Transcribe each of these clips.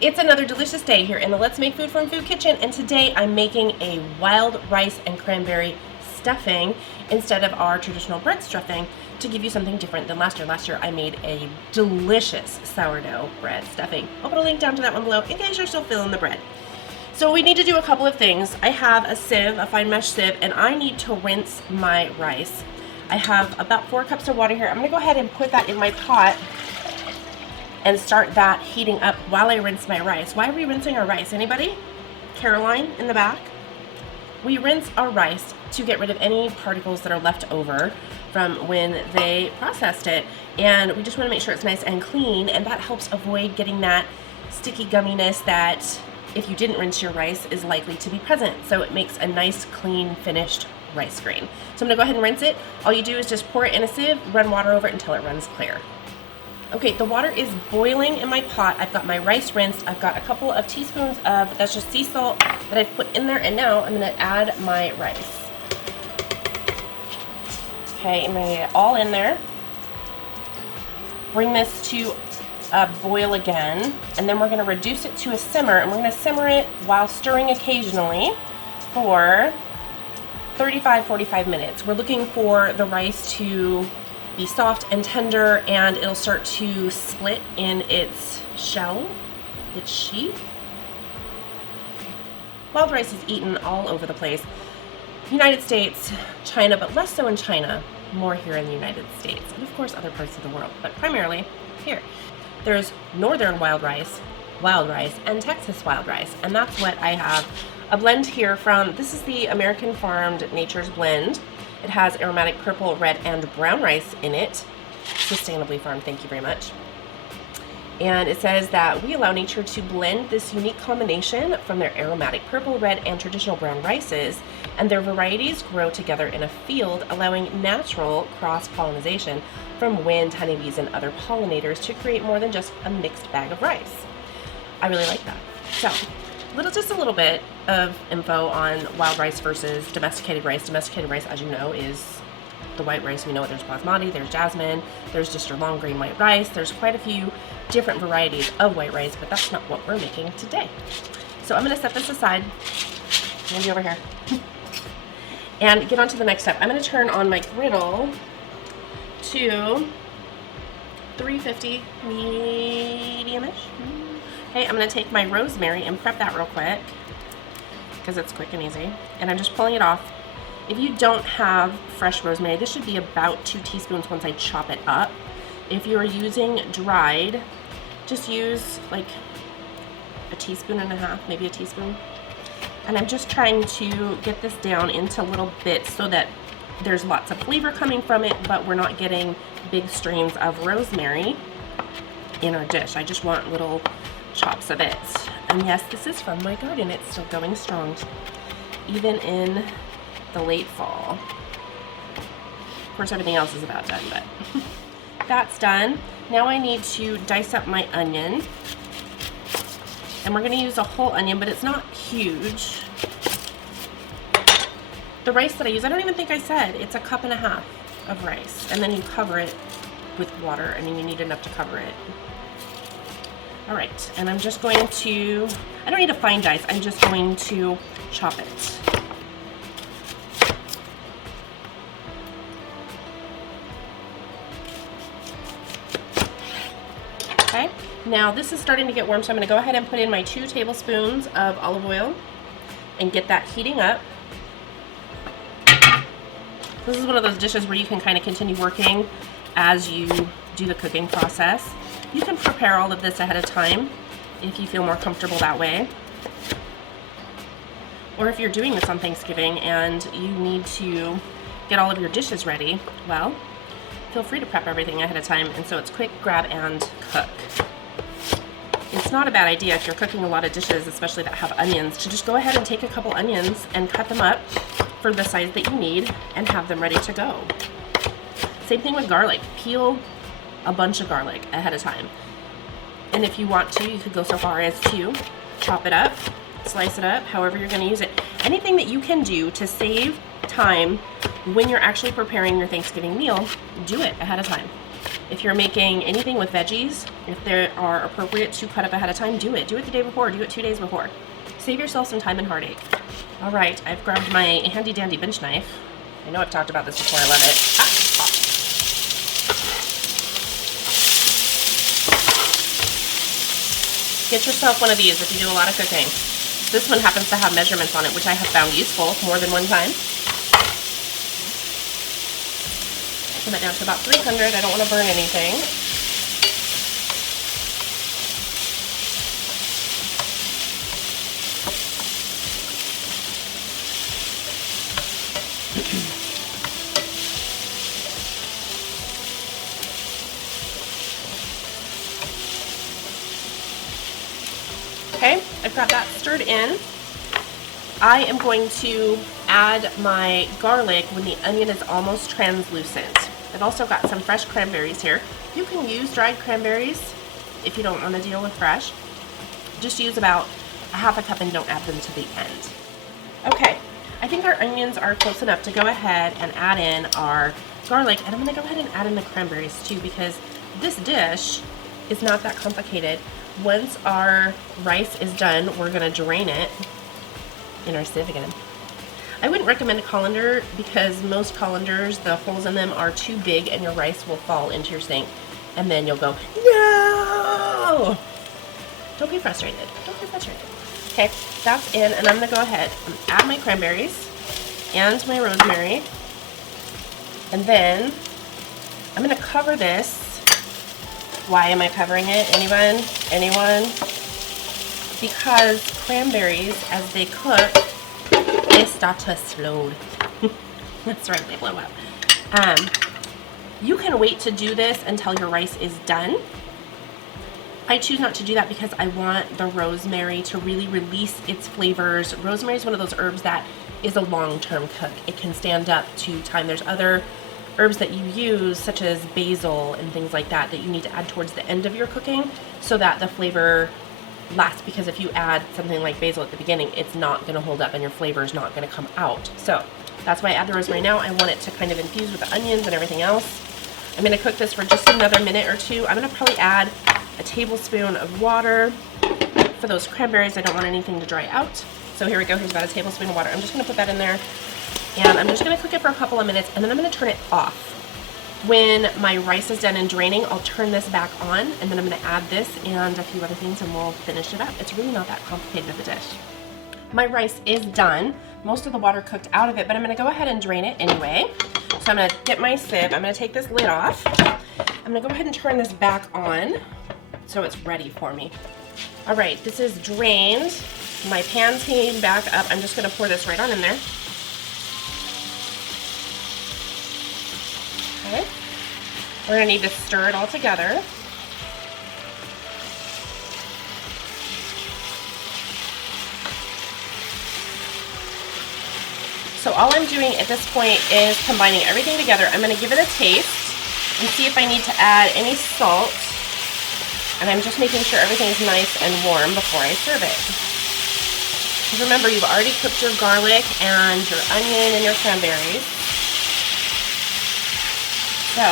It's another delicious day here in the Let's Make Food from Food Kitchen, and today I'm making a wild rice and cranberry stuffing instead of our traditional bread stuffing to give you something different than last year. Last year I made a delicious sourdough bread stuffing. I'll put a link down to that one below in case you're still feeling the bread. So we need to do a couple of things. I have a sieve, a fine mesh sieve, and I need to rinse my rice. I have about 4 cups of water here. I'm gonna go ahead and put that in my pot and start that heating up while I rinse my rice. Why are we rinsing our rice? Anybody? Caroline in the back? We rinse our rice to get rid of any particles that are left over from when they processed it. And we just want to make sure it's nice and clean, and that helps avoid getting that sticky gumminess that, if you didn't rinse your rice, is likely to be present. So it makes a nice, clean, finished rice grain. So I'm gonna go ahead and rinse it. All you do is just pour it in a sieve, run water over it until it runs clear. Okay, the water is boiling in my pot. I've got my rice rinsed. I've got a couple of teaspoons of, that's just sea salt, that I've put in there, and now I'm gonna add my rice. Okay, I'm gonna get it all in there. Bring this to a boil again, and then we're gonna reduce it to a simmer, and we're gonna simmer it while stirring occasionally for 35-45 minutes. We're looking for the rice to be soft and tender, and it'll start to split in its shell, its sheath. Wild rice is eaten all over the place. United States, China, but less so in China, more here in the United States, and of course other parts of the world, but primarily here. There's northern wild rice, and Texas wild rice, and that's what I have a blend here from. This is the American Farmed Nature's Blend. It has aromatic purple, red, and brown rice in it. Sustainably farmed, thank you very much. And it says that we allow nature to blend this unique combination from their aromatic purple, red, and traditional brown rices, and their varieties grow together in a field, allowing natural cross-pollination from wind, honeybees, and other pollinators to create more than just a mixed bag of rice. I really like that. So, just a little bit of info on wild rice versus domesticated rice. Domesticated rice, as you know, is the white rice. We know there's basmati, there's jasmine, there's just your long grain white rice. There's quite a few different varieties of white rice, but that's not what we're making today. So I'm gonna set this aside. I'm gonna be over here and get on to the next step. I'm gonna turn on my griddle to 350 medium-ish. Okay, I'm gonna take my rosemary and prep that real quick because it's quick and easy. And I'm just pulling it off. If you don't have fresh rosemary, this should be about 2 teaspoons once I chop it up. If you're using dried, just use like a teaspoon and a half, maybe a teaspoon. And I'm just trying to get this down into little bits so that there's lots of flavor coming from it, but we're not getting big streams of rosemary in our dish. I just want little chops of it. And yes, this is from my garden. It's still going strong, even in the late fall. Of course, everything else is about done, but that's done. Now I need to dice up my onion. And we're gonna use a whole onion, but it's not huge. The rice that I use, I don't even think I said, it's 1.5 cups of rice. And then you cover it with water. I mean, you need enough to cover it. All right, and I'm just going to, I don't need a fine dice, I'm just going to chop it. Okay, now this is starting to get warm, so I'm gonna go ahead and put in my 2 tablespoons of olive oil and get that heating up. This is one of those dishes where you can kind of continue working as you do the cooking process. You can prepare all of this ahead of time if you feel more comfortable that way. Or if you're doing this on Thanksgiving and you need to get all of your dishes ready, well, feel free to prep everything ahead of time, and so it's quick, grab, and cook. It's not a bad idea if you're cooking a lot of dishes, especially that have onions, to just go ahead and take a couple onions and cut them up for the size that you need and have them ready to go. Same thing with garlic. Peel a bunch of garlic ahead of time. And if you want to, you could go so far as to chop it up, slice it up, however you're going to use it. Anything that you can do to save time when you're actually preparing your Thanksgiving meal, do it ahead of time. If you're making anything with veggies, if they are appropriate to cut up ahead of time, do it. Do it the day before, do it 2 days before. Save yourself some time and heartache. All right, I've grabbed my handy dandy bench knife. I know I've talked about this before, I love it. Get yourself one of these if you do a lot of cooking. This one happens to have measurements on it, which I have found useful more than one time. Put it down to about 300. I don't want to burn anything. Okay, I've got that stirred in. I am going to add my garlic when the onion is almost translucent. I've also got some fresh cranberries here. You can use dried cranberries if you don't want to deal with fresh. Just use about a half a cup and don't add them to the end. Okay, I think our onions are close enough to go ahead and add in our garlic, and I'm going to go ahead and add in the cranberries too, because this dish is not that complicated. Once our rice is done, we're going to drain it in our sieve again. I wouldn't recommend a colander because most colanders, the holes in them are too big and your rice will fall into your sink and then you'll go, no! Don't be frustrated. Don't be frustrated. Okay, that's in, and I'm going to go ahead and add my cranberries and my rosemary, and then I'm going to cover this. Why am I covering it? Anyone? Anyone? Because cranberries, as they cook, they start to explode. That's right, they blow up. You can wait to do this until your rice is done. I choose not to do that because I want the rosemary to really release its flavors. Rosemary is one of those herbs that is a long-term cook. It can stand up to time. There's other herbs that you use, such as basil and things like that, that you need to add towards the end of your cooking so that the flavor lasts, because if you add something like basil at the beginning, it's not going to hold up and your flavor is not going to come out. So that's why I add the rosemary now. I want it to kind of infuse with the onions and everything else. I'm going to cook this for just another minute or two. I'm going to probably add a tablespoon of water. For those cranberries, I don't want anything to dry out. So here we go. Here's about a tablespoon of water. I'm just going to put that in there. And I'm just going to cook it for a couple of minutes, and then I'm going to turn it off. When my rice is done and draining, I'll turn this back on, and then I'm going to add this and a few other things, and we'll finish it up. It's really not that complicated of a dish. My rice is done. Most of the water cooked out of it, but I'm going to go ahead and drain it anyway. So I'm going to get my sieve. I'm going to take this lid off. I'm going to go ahead and turn this back on so it's ready for me. All right, this is drained. My pan came back up. I'm just going to pour this right on in there. Okay. We're going to need to stir it all together. So all I'm doing at this point is combining everything together. I'm going to give it a taste and see if I need to add any salt. And I'm just making sure everything is nice and warm before I serve it. Because remember, you've already cooked your garlic and your onion and your cranberries. So,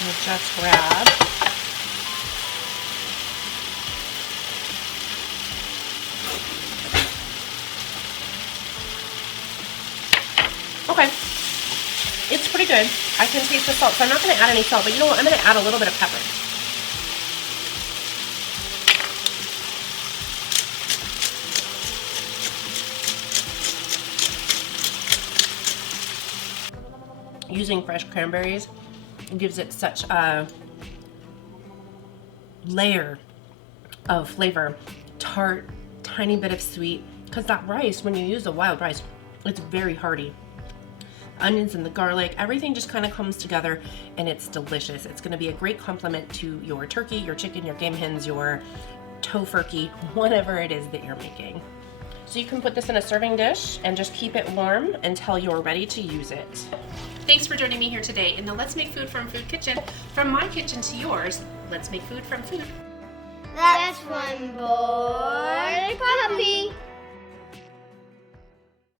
we'll just grab okay, it's pretty good. I can taste the salt, so I'm not going to add any salt, but you know what, I'm going to add a little bit of pepper. Using fresh cranberries gives it such a layer of flavor, tart, tiny bit of sweet, because that rice, when you use the wild rice, it's very hearty. Onions and the garlic, everything just kind of comes together and it's delicious. It's going to be a great complement to your turkey, your chicken, your game hens, your tofurkey, whatever it is that you're making. So you can put this in a serving dish and just keep it warm until you're ready to use it. Thanks for joining me here today in the Let's Make Food from Food kitchen. From my kitchen to yours, let's make food from food. That's one bowl.